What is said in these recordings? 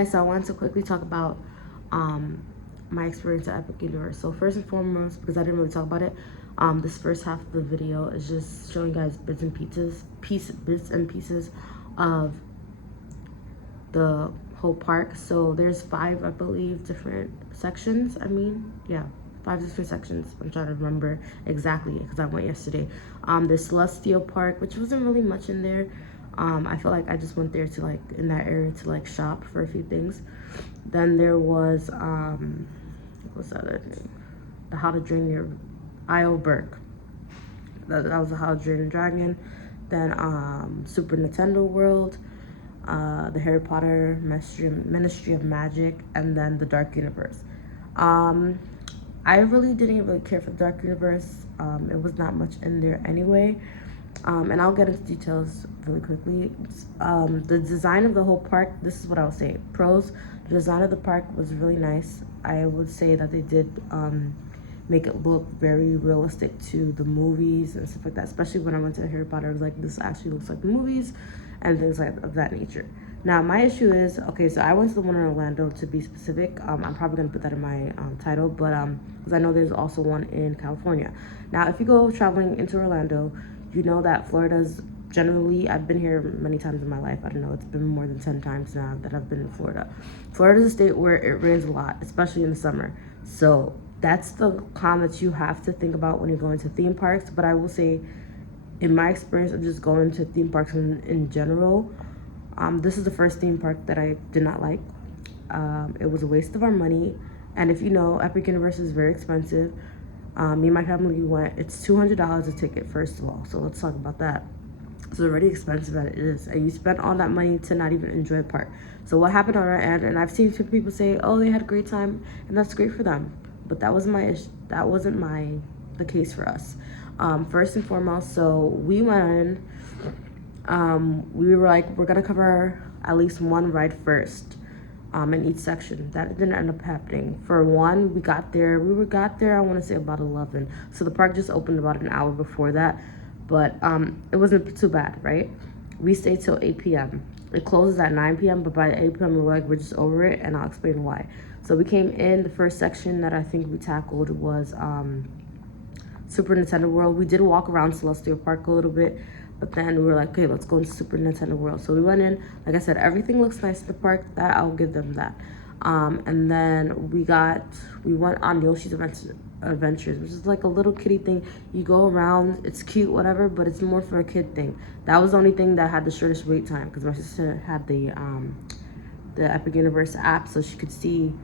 guys, so I wanted to quickly talk about my experience at Epic Universe. So first and foremost, because I didn't really talk about it, this first half of the video is just showing you guys bits and pieces of the whole park. So there's 5, I believe, different sections. Yeah, 5 different sections. I'm trying to remember exactly because I went yesterday. The Celestial Park, which wasn't really much in there. I feel like I just went there to like in that area to like shop for a few things. Then there was what's the other thing? The How to Drain Your Isle Burke. That was the How to Drain Your Dragon. Then Super Nintendo World, the Harry Potter Ministry of Magic, and then the Dark Universe. I really didn't really care for the Dark Universe. It was not much in there anyway. And I'll get into details really quickly. The design of the whole park, this is what I would say. Pros, the design of the park was really nice. I would say that they did make it look very realistic to the movies and stuff like that. Especially when I went to Harry Potter, I was like, this actually looks like the movies and things like of that nature. Now, my issue is, okay, so I went to the one in Orlando to be specific. I'm probably going to put that in my title, but because I know there's also one in California. Now, if you go traveling into Orlando, you know that Florida's generally, I've been here many times in my life. I don't know, it's been more than 10 times now that I've been in Florida. Florida's a state where it rains a lot, especially in the summer. So that's the con that you have to think about when you're going to theme parks. But I will say, in my experience of just going to theme parks in general, this is the first theme park that I did not like. It was a waste of our money. And if you know, Epic Universe is very expensive. Me and my family went. It's $200 a ticket, first of all. So let's talk about that. It's already expensive as it is. And you spent all that money to not even enjoy the park. So what happened on our end, and I've seen people say, oh, they had a great time, and that's great for them. But that wasn't the case for us. First and foremost, so we went in, we were like, we're gonna cover at least one ride first. In each section. That didn't end up happening. For one, we got there, I want to say about 11. So the park just opened about an hour before that, but it wasn't too bad, right? We stayed till 8 p.m. It closes at 9 p.m., but by 8 p.m. we're just over it, and I'll explain why. So we came in, the first section that I think we tackled was Super Nintendo World. We did walk around Celestial Park a little bit, but then we were like, okay, let's go into Super Nintendo World. So we went in. Like I said, everything looks nice in the park. That I'll give them that. And then we went on Yoshi's Adventures, which is like a little kiddie thing. You go around, it's cute, whatever, but it's more for a kid thing. That was the only thing that had the shortest wait time because my sister had the Epic Universe app, so she could see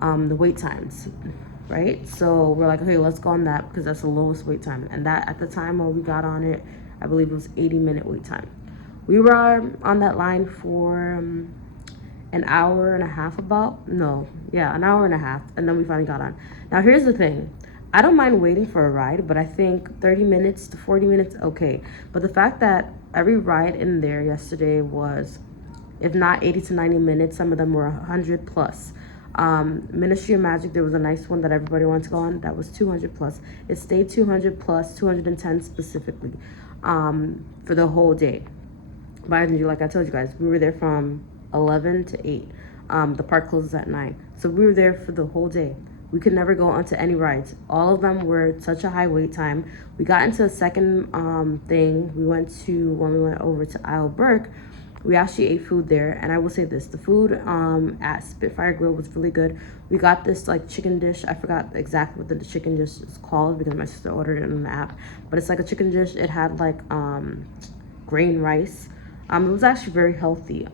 the wait times, right? So we're like, okay, let's go on that because that's the lowest wait time. And that at the time when we got on it, I believe it was 80-minute wait time. We were on that line for an hour and a half an hour and a half, and then we finally got on. Now here's the thing. I don't mind waiting for a ride, but I think 30 minutes to 40 minutes, okay. But the fact that every ride in there yesterday was, if not 80 to 90 minutes, some of them were 100 plus. Ministry of Magic, there was a nice one that everybody wanted to go on. That was 200 plus. It stayed 200 plus, 210 specifically, for the whole day. Mind you, like I told you guys, we were there from 11 to 8. The park closes at 9. So we were there for the whole day. We could never go onto any rides. All of them were such a high wait time. We got into a second thing. When we went over to Isle Burke, we actually ate food there, and I will say this, the food at Spitfire Grill was really good. We got this like chicken dish. I forgot exactly what the chicken dish is called because my sister ordered it on the app, but it's like a chicken dish. It had like grain rice. It was actually very healthy.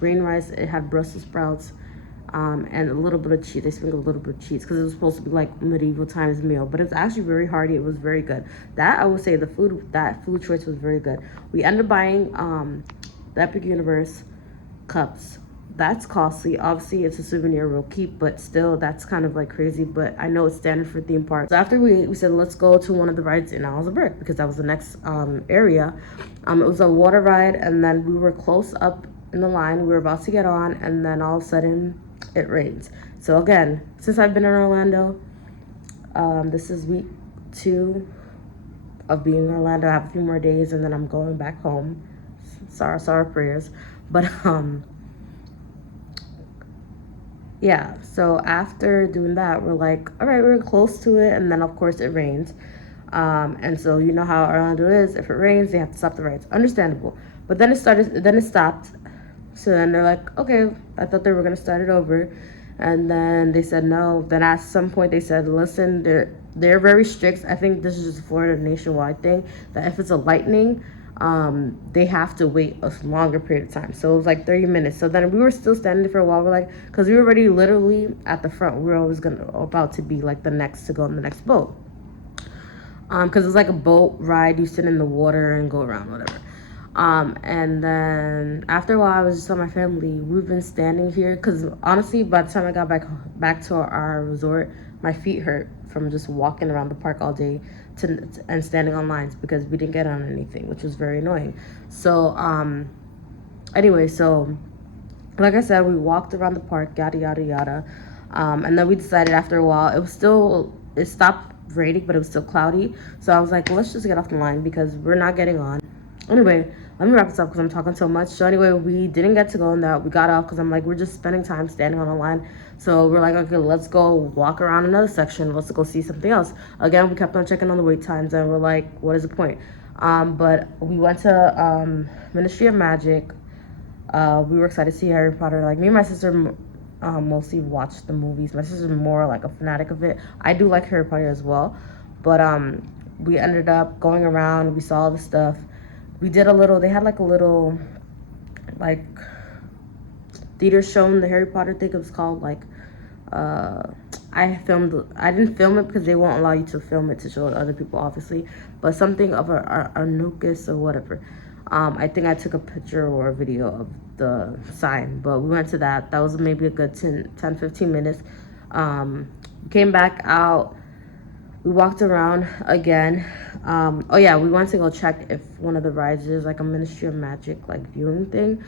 Grain rice, it had Brussels sprouts, and a little bit of cheese. They sprinkled a little bit of cheese because it was supposed to be like medieval times meal, but it was actually very hearty. It was very good. That I would say that food choice was very good. We ended up buying the Epic Universe cups. That's costly. Obviously, it's a souvenir we'll keep, but still, that's kind of like crazy. But I know it's standard for theme parks. So after we said, let's go to one of the rides in Isles of Burke because that was the next area. It was a water ride, and then we were close up in the line. We were about to get on, and then all of a sudden, it rains. So again, since I've been in Orlando, this is week 2 of being in Orlando. I have a few more days, and then I'm going back home. Sorry prayers, but yeah, so after doing that, we're like, all right, we're close to it, and then of course it rains. And so you know how Orlando is. If it rains, they have to stop the rides. Understandable. But then it stopped. So then they're like, okay, I thought they were gonna start it over, and then they said no. Then at some point they said, listen, they're very strict. I think this is just a Florida nationwide thing, that if it's a lightning, they have to wait a longer period of time. So it was like 30 minutes. So then we were still standing there for a while. We're like, because we were already literally at the front. We were always about to be like the next to go on the next boat. Because it's like a boat ride. You sit in the water and go around, whatever. And then after a while, I was just telling my family, we've been standing here because honestly, by the time I got back to our resort, my feet hurt from just walking around the park all day and standing on lines because we didn't get on anything, which was very annoying. So anyway, so like I said, we walked around the park, yada yada yada, and then we decided after a while, it stopped raining, but it was still cloudy. So I was like, well, let's just get off the line because we're not getting on. Anyway, let me wrap this up because I'm talking so much. So anyway, we didn't get to go on that. We got off because I'm like, we're just spending time standing on the line. So we're like, okay, let's go walk around another section. Let's go see something else. Again, we kept on checking on the wait times and we're like, what is the point? But we went to Ministry of Magic. We were excited to see Harry Potter. Like me and my sister mostly watch the movies. My sister's more like a fanatic of it. I do like Harry Potter as well. But we ended up going around. We saw all the stuff. We did they had like a little, like, theater show in the Harry Potter thing. It was called, like, I didn't film it because they won't allow you to film it to show it to other people, obviously. But something of a Arnucus or whatever. I think I took a picture or a video of the sign. But we went to that. That was maybe a good 10-15 minutes. Came back out. We walked around again. Oh yeah, we went to go check if one of the rides is like a Ministry of Magic like viewing thing.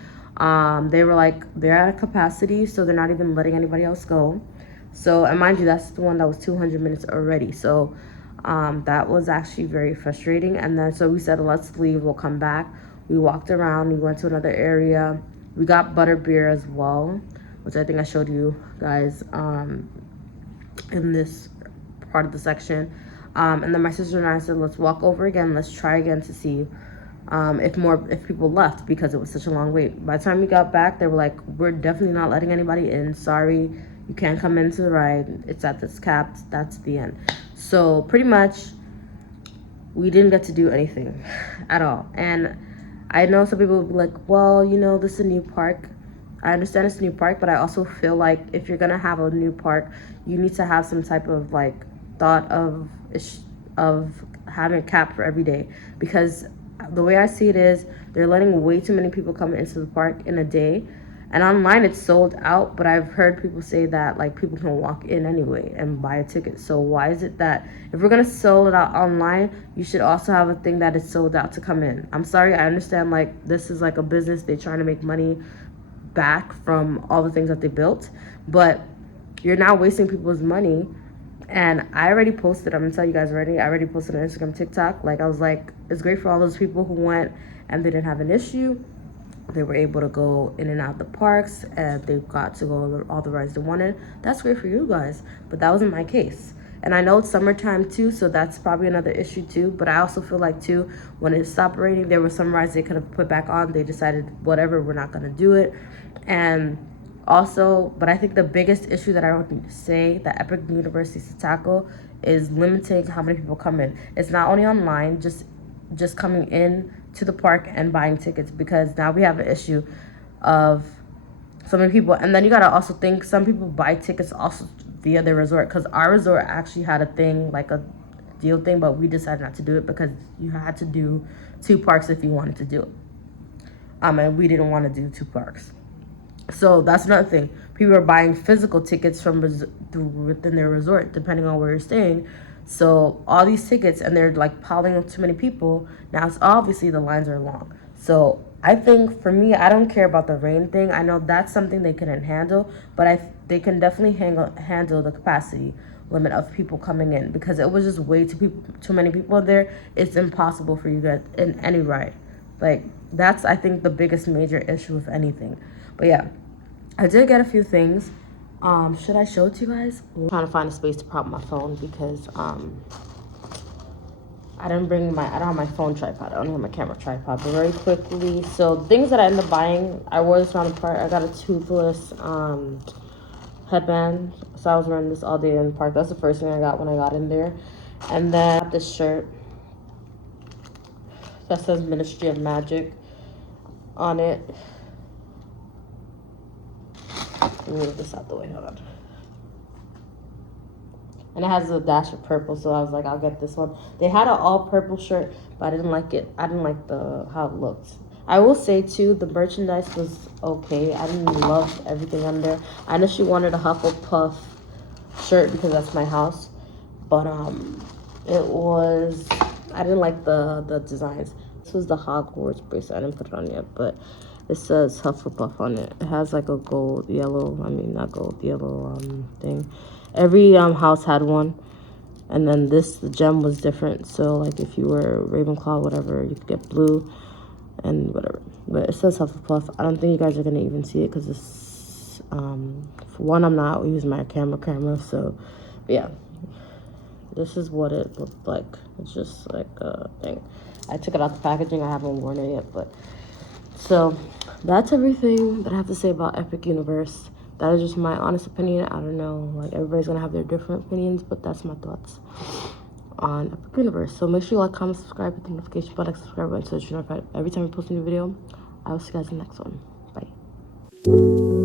They were like, they're at a capacity, so they're not even letting anybody else go. So, and mind you, that's the one that was 200 minutes already. So that was actually very frustrating. And then so we said, let's leave, we'll come back. We walked around, we went to another area. We got butterbeer as well, which I think I showed you guys in this part of the section. And then my sister and I said, let's walk over again, let's try again to see if people left because it was such a long wait. By the time we got back, they were like, we're definitely not letting anybody in, sorry, you can't come into the ride, it's at this cap, that's the end. So pretty much we didn't get to do anything at all. And I know some people will be like, well, you know, this is a new park. I understand it's a new park, but I also feel like if you're gonna have a new park, you need to have some type of like thought of having a cap for every day, because the way I see it is they're letting way too many people come into the park in a day, and online it's sold out. But I've heard people say that like people can walk in anyway and buy a ticket. So why is it that if we're gonna sell it out online, you should also have a thing that is sold out to come in? I'm sorry, I understand like this is like a business, they're trying to make money back from all the things that they built, but you're now wasting people's money. And I already posted, I'm gonna tell you guys already, I already posted on Instagram, TikTok. Like I was like, it's great for all those people who went and they didn't have an issue. They were able to go in and out of the parks and they got to go all the rides they wanted. That's great for you guys, but that wasn't my case. And I know it's summertime too, so that's probably another issue too. But I also feel like too, when it stopped raining, there were some rides they could have put back on. They decided, whatever, we're not gonna do it. And also, but I think the biggest issue that I would say that Epic University to tackle is limiting how many people come in. It's not only online, just coming in to the park and buying tickets, because now we have an issue of so many people. And then you gotta also think some people buy tickets also via their resort, because our resort actually had a thing, like a deal thing, but we decided not to do it because you had to do 2 parks if you wanted to do it. And we didn't want to do 2 parks. So that's another thing. People are buying physical tickets from within their resort, depending on where you're staying. So all these tickets, and they're like piling up too many people. Now, it's obviously the lines are long. So I think for me, I don't care about the rain thing. I know that's something they couldn't handle, but they can definitely handle the capacity limit of people coming in, because it was just way too many people there. It's impossible for you guys in any ride. Like that's, I think, the biggest major issue with anything. But yeah, I did get a few things. Should I show it to you guys? I'm trying to find a space to prop my phone because I don't have my phone tripod. I only have my camera tripod. But very quickly, so things that I ended up buying, I wore this around the park. I got a toothless headband. So I was wearing this all day in the park. That's the first thing I got when I got in there. And then I got this shirt that says Ministry of Magic on it. Let me move this out the way, hold on. And it has a dash of purple, so I was like, I'll get this one. They had an all purple shirt, but I didn't like it. I didn't like how it looked. I will say too, the merchandise was okay. I didn't love everything on there. I know she wanted a Hufflepuff shirt because that's my house, but it was, I didn't like the designs. This was the Hogwarts bracelet. I didn't put it on yet, but it says Hufflepuff on it. It has like a gold, yellow, I mean not gold, yellow thing. Every house had one. And then the gem was different. So like if you were Ravenclaw, whatever, you could get blue and whatever. But it says Hufflepuff. I don't think you guys are gonna even see it because it's for one, I'm not using my camera, so but yeah. This is what it looked like. It's just like a thing. I took it out the packaging. I haven't worn it yet, but so that's everything that I have to say about Epic Universe. That is just my honest opinion. I don't know, like everybody's gonna have their different opinions, but that's my thoughts on Epic Universe. So make sure you like, comment, subscribe, hit the notification button, subscribe button so that you're notified every time I post a new video. I will see you guys in the next one. Bye.